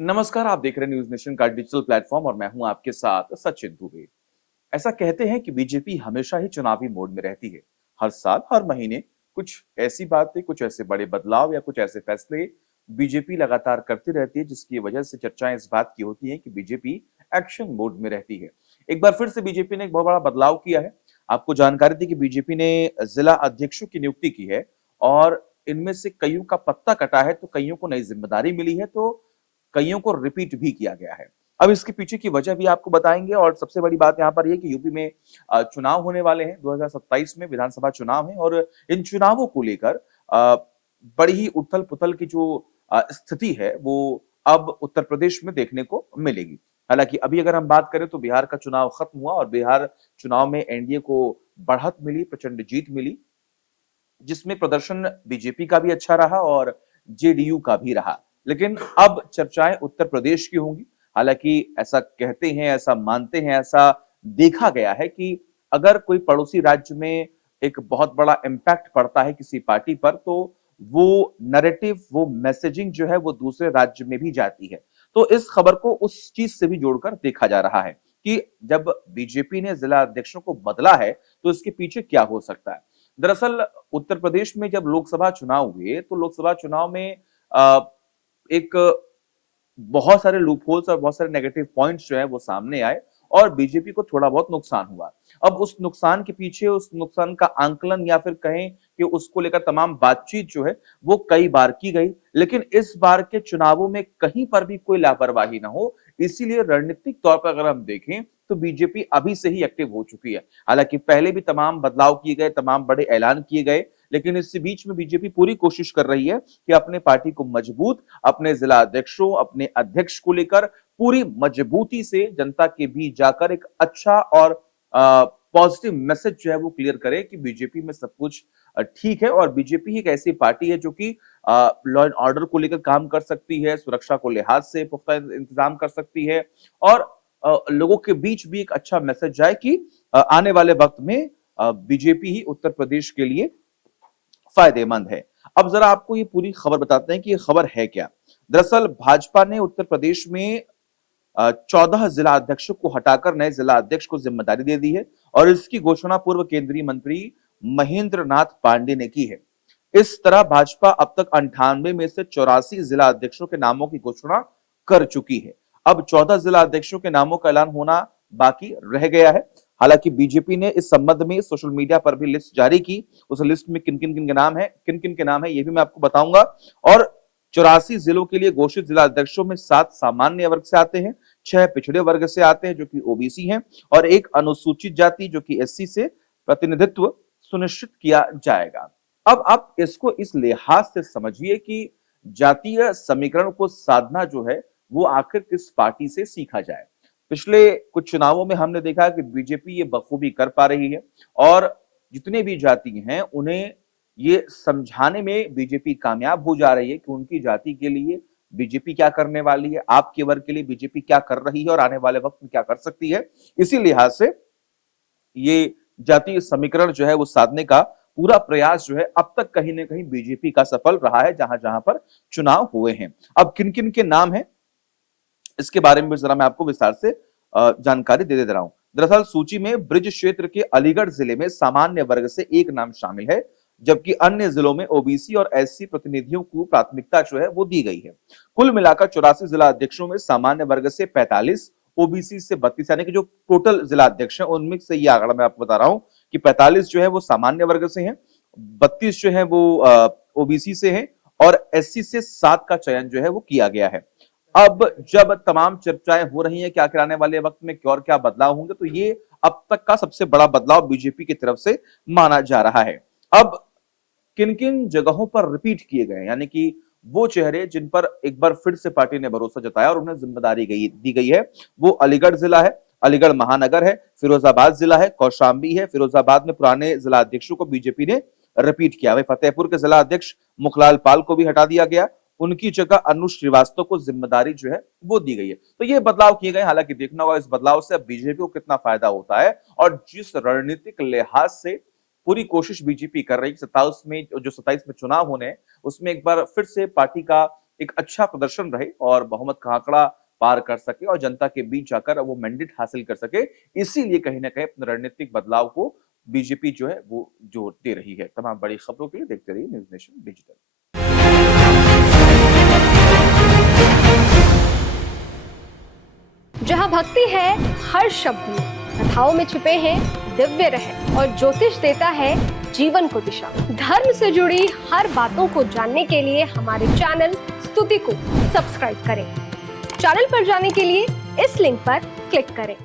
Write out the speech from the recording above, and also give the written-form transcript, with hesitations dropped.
नमस्कार, आप देख रहे हैं न्यूज़ नेशन का डिजिटल प्लेटफ़ॉर्म और मैं हूं आपके साथ सचिन दुबे। ऐसा कहते हैं कि बीजेपी हमेशा ही चुनावी मोड में रहती है। हर साल, हर महीने कुछ ऐसी बातें, कुछ ऐसे बड़े बदलाव या कुछ ऐसे फैसले बीजेपी लगातार करती रहती है, जिसकी वजह से चर्चाएं इस बात की होती हैं कि बीजेपी एक्शन मोड में रहती है। एक बार फिर से बीजेपी ने एक बहुत बड़ा बदलाव किया है। आपको जानकारी दी कि बीजेपी ने जिला अध्यक्षों की नियुक्ति की है और इनमें से कईयों का पत्ता कटा है, तो कईयों को नई जिम्मेदारी मिली है, तो कईयों को रिपीट भी किया गया है। अब इसके पीछे की वजह भी आपको बताएँगे और सबसे बड़ी बात यहाँ पर ये है कि यूपी में चुनाव होने वाले हैं, 2027 में विधानसभा चुनाव हैं और इन चुनावों को लेकर अ, बड़ी ही उथल-पुथल की जो स्थिति है, वो अब उत्तर प्रदेश में देखने को मिलेगी। हालाँकि अभी अगर हम बात करें तो बिहार का चुनाव खत्म हुआ और बिहार चुनाव में एनडीए को बढ़त मिली, प्रचंड जीत मिली। जिसमें प्रदर्शन बीजेपी का भी अच्छा रहा और जेडीयू का भी रहा। लेकिन अब चर्चाएँ उत्तर प्रदेश की होंगी। हालाँकि ऐसा कहते हैं, ऐसा मानते हैं, ऐसा देखा गया है कि अगर कोई पड़ोसी राज्य में एक बहुत बड़ा इम्पैक्ट पड़ता है किसी पार्टी पर, तो वो नैरेटिव, वो मैसेजिंग जो है वो दूसरे राज्य में भी जाती है। तो इस खबर को उस चीज़ से भी जोड़कर देखा जा रहा है कि जब बीजेपी ने जिला अध्यक्षों को बदला है, तो इसके पीछे क्या हो सकता है? दरअसल उत्तर प्रदेश में जब लोकसभा चुनाव हुए, तो लोकसभा चुनाव में अ, एक बहुत सारे लूपहोल्स और बहुत सारे नेगेटिव पॉइंट्स जो है वो सामने आए और बीजेपी को थोड़ा बहुत नुकसान हुआ। अब उस नुकसान के पीछे उस नुकसान का आंकलन या फिर कहें कि उसको लेकर तमाम बातचीत जो है वो कई बार की गई। लेकिन इस बार के चुनावों में कहीं पर भी कोई लापरवाही ना हो, इसीलिए रणनीतिक तौर पर अगर हम देखें तो बीजेपी अभी से ही एक्टिव हो चुकी है। हालांकि पहले भी तमाम बदलाव किए गए, तमाम बड़े ऐलान किए गए, लेकिन इस बीच में बीजेपी पूरी कोशिश कर रही है कि अपने पार्टी को मजबूत, अपने जिला अध्यक्षों, अपने अध्यक्ष को लेकर पूरी मजबूती से जनता के बीच जाकर एक अच्छा और पॉजिटिव मैसेज जो है वो क्लियर करे कि बीजेपी में सब कुछ ठीक है और बीजेपी एक ऐसी पार्टी है जो कि लॉ एंड ऑर्डर को लेकर काम कर सकती है, सुरक्षा को लिहाज से पुख्ता इंतजाम कर सकती है और लोगों के बीच भी एक अच्छा मैसेज जाए कि आने वाले वक्त में बीजेपी ही उत्तर प्रदेश के लिए फायदेमंद है। अब जरा आपको ये पूरी खबर बताते हैं कि ये खबर है क्या? दरअसल भाजपा ने उत्तर प्रदेश में 14 जिला अध्यक्षों को हटाकर नए जिला अध्यक्ष को जिम्मेदारी दे दी है और इसकी घोषणा पूर्व केंद्रीय मंत्री महेंद्र नाथ पांडे ने की है। इस तरह भाजपा अब तक 98 में से 84 जिला अध्यक्षों के नामों की घोषणा कर चुकी है। अब 14 जिला अध्यक्षों के नामों का ऐलान होना बाकी रह गया है। हालांकि बीजेपी ने इस संबंध में सोशल मीडिया पर भी लिस्ट जारी की। उस लिस्ट में किन किन के नाम है ये भी मैं आपको बताऊंगा। और 84 जिलों के लिए घोषित जिला अध्यक्षों में 7 सामान्य वर्ग से आते हैं, 6 पिछड़े वर्ग से आते हैं जो कि ओबीसी हैं और एक अनुसूचित जाति जो कि एससी से प्रतिनिधित्व सुनिश्चित किया जाएगा। अब आप इसको इस लिहाज से समझिए कि जातीय समीकरण को साधना जो है वो आखिर किस पार्टी से सीखा जाए। पिछले कुछ चुनावों में हमने देखा कि बीजेपी ये बखूबी कर पा रही है और जितने भी जाति हैं उन्हें ये समझाने में बीजेपी कामयाब हो जा रही है कि उनकी जाति के लिए बीजेपी क्या करने वाली है, आपके वर्ग के लिए बीजेपी क्या कर रही है और आने वाले वक्त में क्या कर सकती है। इसी लिहाज से ये जातीय समीकरण जो है वो साधने का पूरा प्रयास जो है अब तक कहीं ना कहीं बीजेपी का सफल रहा है जहां जहां पर चुनाव हुए हैं। अब किन किन के नाम है इसके बारे में भी जरा मैं आपको विस्तार से जानकारी दे रहा हूं। दरअसल सूची में ब्रिज क्षेत्र के अलीगढ़ जिले में सामान्य वर्ग से एक नाम शामिल है, जबकि अन्य जिलों में ओबीसी और एससी प्रतिनिधियों को प्राथमिकता जो है वो दी गई है। कुल मिलाकर 84 जिला अध्यक्षों में सामान्य वर्ग से 45, ओबीसी से 32, यानी कि जो टोटल जिला अध्यक्ष हैं उनमें से ये आंकड़ा मैं आपको बता रहा हूं कि 45 जो है वो सामान्य वर्ग से हैं, 32 जो है वो ओबीसी से हैं और एससी से 7 का चयन जो है वो किया गया है। अब जब तमाम चर्चाएं हो रही हैं कि आखिर आने वाले वक्त में क्या और क्या बदलाव होंगे, तो ये अब तक का सबसे बड़ा बदलाव बीजेपी की तरफ से माना जा रहा है। अब किन-किन जगहों पर रिपीट किए गए, यानी कि वो चेहरे जिन पर एक बार फिर से पार्टी ने भरोसा जताया और उन्हें जिम्मेदारी दी गई है, वो अलीगढ़ जिला है, अलीगढ़ महानगर है, फिरोजाबाद जिला है, कौशाम्बी है। फिरोजाबाद में पुराने जिला अध्यक्षों को बीजेपी ने रिपीट किया। वहीं फतेहपुर के जिला अध्यक्ष मुखलाल पाल को भी हटा दिया गया, उनकी जगह अनुज श्रीवास्तव को जिम्मेदारी जो है वो दी गई है। तो ये बदलाव किए गए। हालांकि देखना होगा इस बदलाव से अब बीजेपी को कितना फायदा होता है और जिस रणनीतिक लिहाज से पूरी कोशिश बीजेपी कर रही है 27 में, जो 27 में चुनाव होने हैं उसमें एक बार फिर से पार्टी का एक अच्छा प्रदर्शन रहे और बहुमत का आंकड़ा पार कर सके और जनता के बीच जाकर वो मैंडेट हासिल कर सके। इसीलिए कहीं न कहीं अपने रणनीतिक बदलाव को बीजेपी जो है वो जोर दे रही है। तमाम बड़ी खबरों के लिए देखते रहिए न्यूज़ नेशन डिजिटल। जहाँ भक्ति है हर शब्द में, कथाओं में छुपे हैं दिव्य रहस्य और ज्योतिष देता है जीवन को दिशा। धर्म से जुड़ी हर बातों को जानने के लिए हमारे चैनल स्तुति को सब्सक्राइब करें। चैनल पर जाने के लिए इस लिंक पर क्लिक करें।